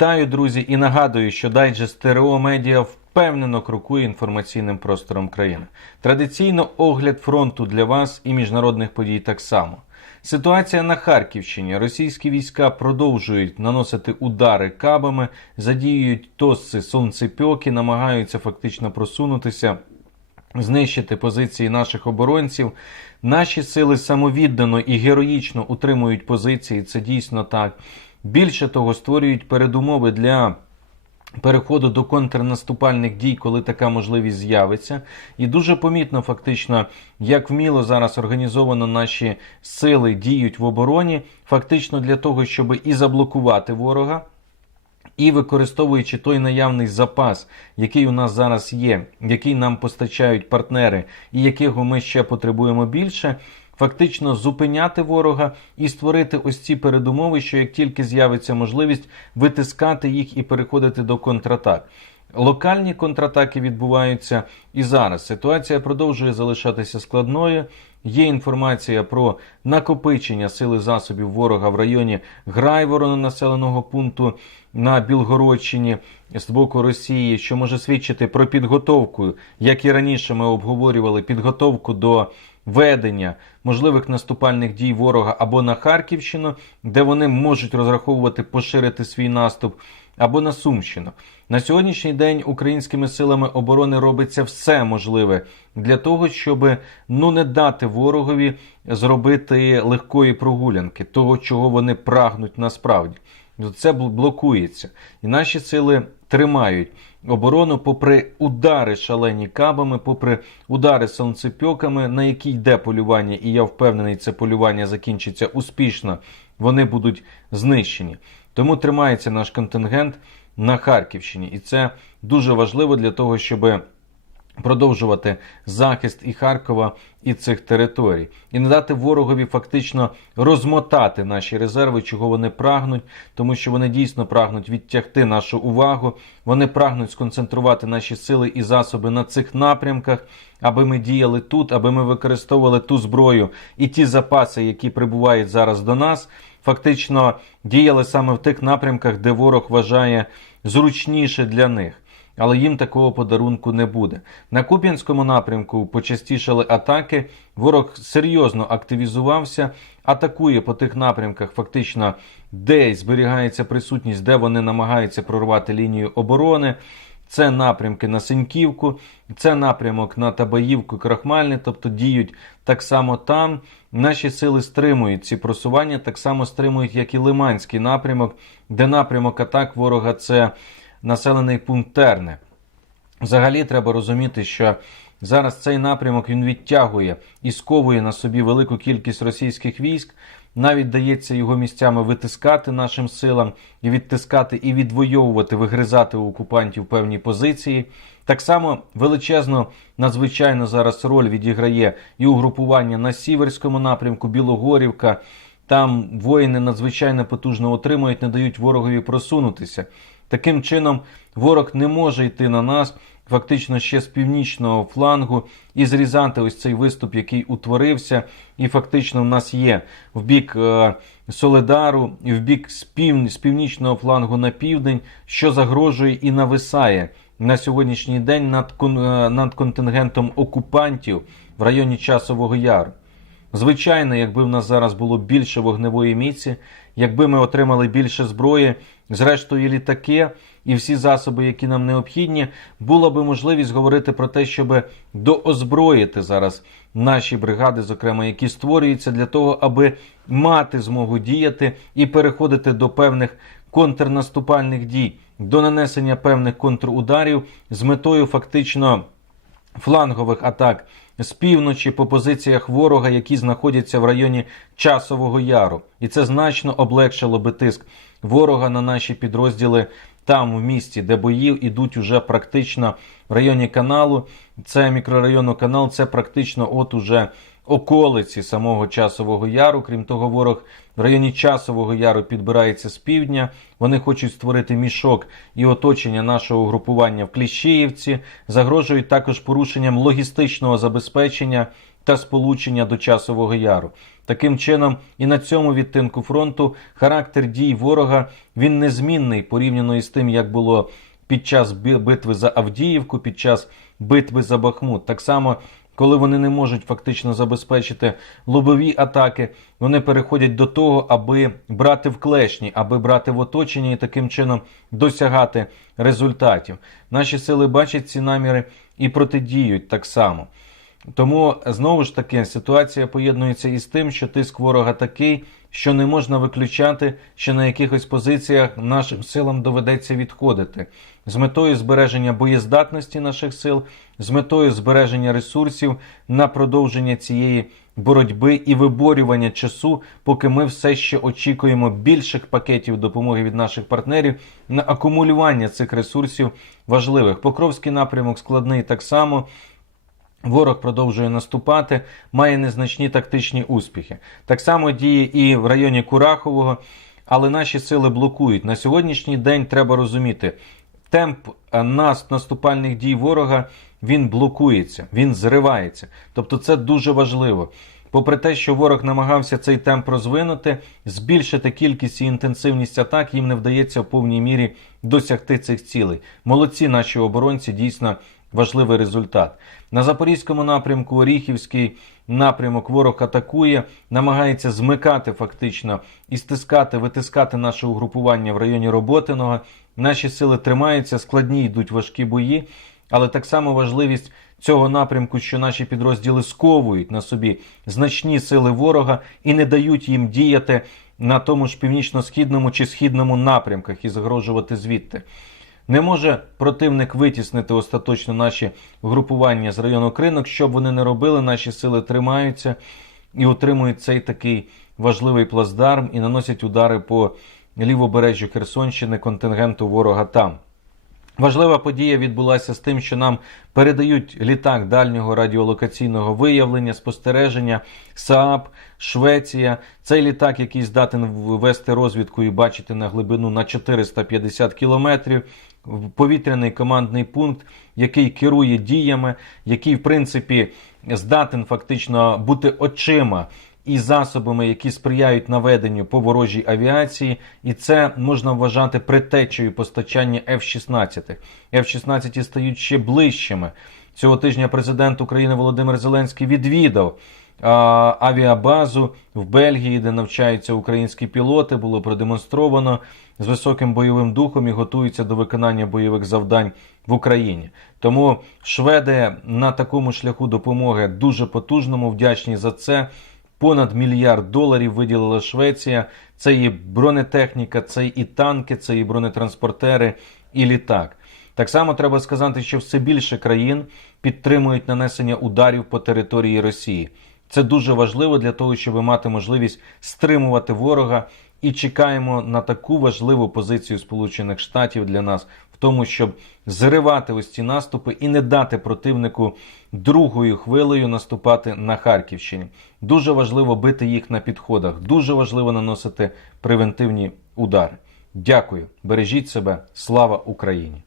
Вітаю, друзі, і нагадую, що дайджест ТРО Медіа впевнено крокує інформаційним простором країни. Традиційно огляд фронту для вас і міжнародних подій так само. Ситуація на Харківщині. Російські війська продовжують наносити удари кабами, задіюють тоси сонцепьоки, намагаються фактично просунутися знищити позиції наших оборонців. Наші сили самовіддано і героїчно утримують позиції. Це дійсно так. Більше того, створюють передумови для. Переходу до контрнаступальних дій, коли така можливість з'явиться, і дуже помітно, фактично, як вміло зараз організовано наші сили діють в обороні, фактично для того, щоб і заблокувати ворога, і використовуючи той наявний запас, який у нас зараз є, який нам постачають партнери, і якого ми ще потребуємо більше, фактично зупиняти ворога і створити ось ці передумови, що як тільки з'явиться можливість витискати їх і переходити до контратак. Локальні контратаки відбуваються і зараз. Ситуація продовжує залишатися складною. Є інформація про накопичення сили засобів ворога в районі Грайворона населеного пункту на Білгородщині з боку Росії, що може свідчити про підготовку, як і раніше ми обговорювали, підготовку до ведення можливих наступальних дій ворога або на Харківщину, де вони можуть розраховувати поширити свій наступ, або на Сумщину. На сьогоднішній день українськими силами оборони робиться все можливе для того, щоб ну не дати ворогові зробити легкої прогулянки, того, чого вони прагнуть насправді. Це блокується, і наші сили тримають оборону, попри удари шалені кабами, попри удари сонцепьоками, на які йде полювання, і я впевнений, це полювання закінчиться успішно. Вони будуть знищені. Тому тримається наш контингент на Харківщині, і це дуже важливо для того, щоб продовжувати захист і Харкова і цих територій, і не дати ворогові фактично розмотати наші резерви, чого вони прагнуть, тому що вони дійсно прагнуть відтягти нашу увагу. Вони прагнуть сконцентрувати наші сили і засоби на цих напрямках, аби ми діяли тут, аби ми використовували ту зброю і ті запаси, які прибувають зараз до нас. Фактично діяли саме в тих напрямках, де ворог вважає зручніше для них. Але їм такого подарунку не буде. На Куп'янському напрямку почастішали атаки. Ворог серйозно активізувався, атакує по тих напрямках, фактично, де зберігається присутність, де вони намагаються прорвати лінію оборони. Це напрямки на Синьківку, це напрямок на Табаївку, Крахмальне, тобто діють так само там. Наші сили стримують ці просування, так само стримують, як і Лиманський напрямок, де напрямок атак ворога це населений пункт Терне. Взагалі треба розуміти, що зараз цей напрямок він відтягує і сковує на собі велику кількість російських військ. Навіть дається його місцями витискати нашим силам і відтискати, і відвоювати, вигризати у окупантів певні позиції. Так само величезно, надзвичайно зараз роль відіграє і угрупування на Сіверському напрямку, Білогорівка. Там воїни надзвичайно потужно отримують, не дають ворогові просунутися. Таким чином, ворог не може йти на нас фактично ще з північного флангу і зрізати ось цей виступ, який утворився. І фактично в нас є в бік е, Соледару, і в бік з, пів, з північного флангу на південь, що загрожує і нависає на сьогоднішній день над, е, над контингентом окупантів в районі Часового Яру. Звичайно, якби в нас зараз було більше вогневої міці, якби ми отримали більше зброї, зрештою літаки і всі засоби, які нам необхідні, була би можливість говорити про те, щоб доозброїти зараз наші бригади, зокрема, які створюються для того, аби мати змогу діяти і переходити до певних контрнаступальних дій, до нанесення певних контрударів з метою фактично флангових атак з півночі по позиціях ворога, які знаходяться в районі Часового Яру, і це значно облегшило би тиск ворога на наші підрозділи там в місті, де боїв ідуть уже практично в районі каналу. Це мікрорайону канал, це практично от уже околиці самого Часового Яру. Крім того, ворог в районі Часового Яру підбирається з півдня. Вони хочуть створити мішок і оточення нашого угрупування в Кліщіївці, загрожують також порушенням логістичного забезпечення та сполучення до Часового Яру. Таким чином, і на цьому відтинку фронту характер дій ворога він незмінний порівняно із тим, як було під час битви за Авдіївку, під час битви за Бахмут. Так само, коли вони не можуть фактично забезпечити лобові атаки, вони переходять до того, аби брати в клешні, аби брати в оточення і таким чином досягати результатів. Наші сили бачать ці наміри і протидіють так само. Тому знову ж таки ситуація поєднується із тим, що тиск ворога такий, що не можна виключати, що на якихось позиціях нашим силам доведеться відходити з метою збереження боєздатності наших сил, з метою збереження ресурсів на продовження цієї боротьби і виборювання часу, поки ми все ще очікуємо більших пакетів допомоги від наших партнерів на акумулювання цих ресурсів важливих. Покровський напрямок складний так само. Ворог продовжує наступати, має незначні тактичні успіхи. Так само діє і в районі Курахового, але наші сили блокують. На сьогоднішній день треба розуміти, темп е, нас наступальних дій ворога він блокується, він зривається. Тобто це дуже важливо. Попри те, що ворог намагався цей темп розвинути, збільшити кількість і інтенсивність атак їм не вдається в повній мірі досягти цих цілей. Молодці наші оборонці дійсно важливий результат. На запорізькому напрямку Оріхівський напрямок ворог атакує, намагається змикати фактично і стискати, витискати наше угрупування в районі Роботиного. Наші сили тримаються, складні йдуть важкі бої, але так само важливість цього напрямку, що наші підрозділи сковують на собі значні сили ворога і не дають їм діяти на тому ж північно-східному чи східному напрямках і загрожувати звідти. Не може противник витіснити остаточно наші групування з району кринок. Що б вони не робили, наші сили тримаються і утримують цей такий важливий плацдарм і наносять удари по лівобережжю Херсонщини контингенту ворога там. Важлива подія відбулася з тим, що нам передають літак дальнього радіолокаційного виявлення, спостереження, СААП, Швеція. Цей літак, який здатен вести розвідку і бачити на глибину на 450 кілометрів. Повітряний командний пункт, який керує діями, який, в принципі, здатен фактично бути очима і засобами, які сприяють наведенню по ворожій авіації, і це можна вважати предтечею постачання F-16. F-16 стають ще ближчими. Цього тижня президент України Володимир Зеленський відвідав а, авіабазу в Бельгії, де навчаються українські пілоти. Було продемонстровано з високим бойовим духом і готуються до виконання бойових завдань в Україні. Тому шведи на такому шляху допомоги дуже потужному, вдячні за це. Понад мільярд доларів виділила Швеція. Це і бронетехніка, це і танки, це і бронетранспортери, і літак. Так само треба сказати, що все більше країн підтримують нанесення ударів по території Росії. Це дуже важливо для того, щоб мати можливість стримувати ворога. І чекаємо на таку важливу позицію Сполучених Штатів для нас тому, щоб зривати ось ці наступи і не дати противнику другою хвилею наступати на Харківщині. Дуже важливо бити їх на підходах. Дуже важливо наносити превентивні удари. Дякую, бережіть себе, слава Україні!